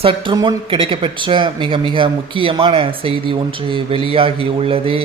சற்று முன் கிடைக்கப்பெற்ற மிக மிக முக்கியமான செய்தி ஒன்று வெளியாகி உள்ளது.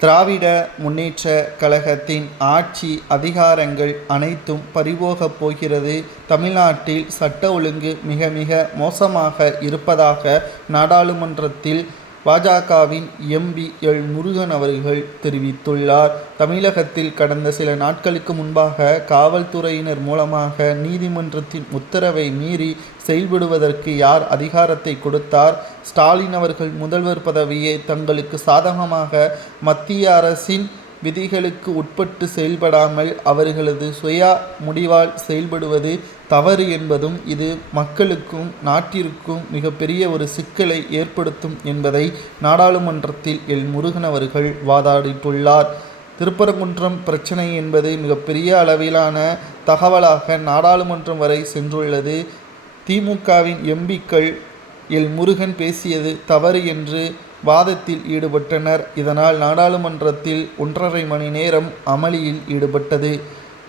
திராவிட முன்னேற்ற கழகத்தின் ஆட்சி அதிகாரங்கள் அனைத்தும் பறிபோகப் போகிறது. தமிழ்நாட்டில் சட்ட ஒழுங்கு மிக மிக மோசமாக இருப்பதாக நாடாளுமன்றத்தில் பாஜகவின் எம்பி எல் முருகன் அவர்கள் தெரிவித்துள்ளார். தமிழகத்தில் கடந்த சில நாட்களுக்கு முன்பாக காவல்துறையினர் மூலமாக நீதிமன்றத்தின் உத்தரவை மீறி செயல்படுவதற்கு யார் அதிகாரத்தை கொடுத்தார்? ஸ்டாலின் அவர்கள் முதல்வர் பதவியை தங்களுக்கு சாதகமாக மத்திய அரசின் விதிகளுக்கு உட்பட்டு செயல்படாமல் அவர்களது சுய முடிவால் செயல்படுவது தவறு என்பதும் இது மக்களுக்கும் நாட்டிற்கும் மிகப்பெரிய ஒரு சிக்கலை ஏற்படுத்தும் என்பதை நாடாளுமன்றத்தில் எல் முருகன் அவர்கள் வாதாடியுள்ளார். திருப்பரங்குன்றம் பிரச்சனை என்பது மிகப்பெரிய அளவிலான தகவலாக நாடாளுமன்றம் வரை சென்றுள்ளது. திமுகவின் எம்பிக்கள் எல் முருகன் பேசியது தவறு என்று வாதத்தில் ஈடுபட்டனர். இதனால் நாடாளுமன்றத்தில் 1.5 மணி நேரம் அமளியில் ஈடுபட்டது.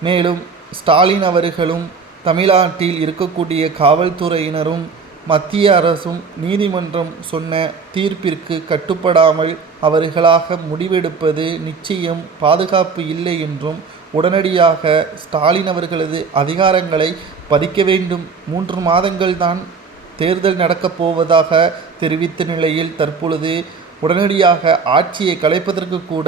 மேலும் ஸ்டாலின் அவர்களும் தமிழ்நாட்டில் இருக்கக்கூடிய காவல்துறையினரும் மத்திய அரசும் நீதிமன்றம் சொன்ன தீர்ப்பிற்கு கட்டுப்படாமல் அவர்களாக முடிவெடுப்பது நிச்சயம் பாதுகாப்பு இல்லை என்றும் உடனடியாக ஸ்டாலின் அவர்களது அதிகாரங்களை பறிக்க வேண்டும். 3 மாதங்கள் தான் தேர்தல் நடக்கப் போவதாக தெரிவித்த நிலையில் தற்பொழுது உடனடியாக ஆட்சியை கலைப்பதற்கு கூட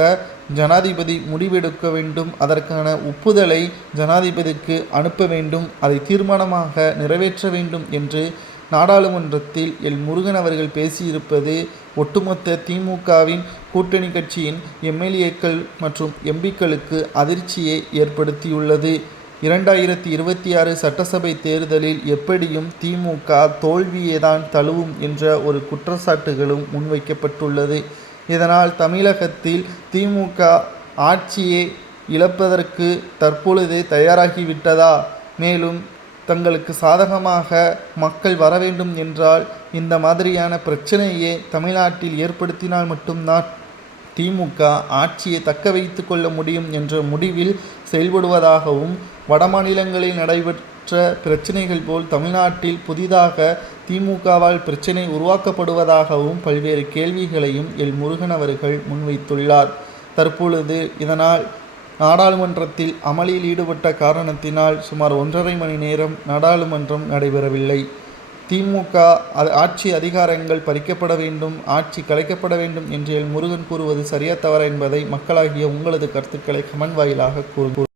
ஜனாதிபதி முடிவெடுக்க வேண்டும். அதற்கான ஒப்புதலை ஜனாதிபதிக்கு அனுப்ப வேண்டும். அதை தீர்மானமாக நிறைவேற்ற வேண்டும் என்று நாடாளுமன்றத்தில் எல் முருகன் அவர்கள் பேசியிருப்பது ஒட்டுமொத்த திமுகவின் கூட்டணி கட்சியின் எம்எல்ஏக்கள் மற்றும் எம்பிக்களுக்கு அதிர்ச்சியை ஏற்படுத்தியுள்ளது. 2026 சட்டசபை தேர்தலில் எப்படியும் திமுக தோல்வியே தான் தழுவும் என்ற ஒரு குற்றச்சாட்டுகளும் முன்வைக்கப்பட்டுள்ளது. இதனால் தமிழகத்தில் திமுக ஆட்சியை இழப்பதற்கு தற்பொழுது தயாராகிவிட்டதா? மேலும் தங்களுக்கு சாதகமாக மக்கள் வர வேண்டும் என்றால் இந்த மாதிரியான பிரச்சனையை தமிழ்நாட்டில் ஏற்படுத்தினால் மட்டும்தான் திமுக ஆட்சியை தக்க வைத்து கொள்ள முடியும் என்ற முடிவில் செயல்படுவதாகவும், வடமாநிலங்களில் நடைபெற்ற பிரச்சனைகள் போல் தமிழ்நாட்டில் புதிதாக திமுகவால் பிரச்சனை உருவாக்கப்படுவதாகவும் பல்வேறு கேள்விகளையும் எல் முருகன் அவர்கள் முன்வைத்துள்ளார். தற்பொழுது இதனால் நாடாளுமன்றத்தில் அமளியில் ஈடுபட்ட காரணத்தினால் சுமார் 1.5 மணி நேரம் நாடாளுமன்றம் நடைபெறவில்லை. திமுக ஆட்சி அதிகாரங்கள் பறிக்கப்பட வேண்டும், ஆட்சி கலைக்கப்பட வேண்டும் என்று எல் முருகன் கூறுவது சரியா தவறா என்பதை மக்களாகிய உங்களது கருத்துக்களை கமெண்ட் வாயிலாக கூறுங்கள்.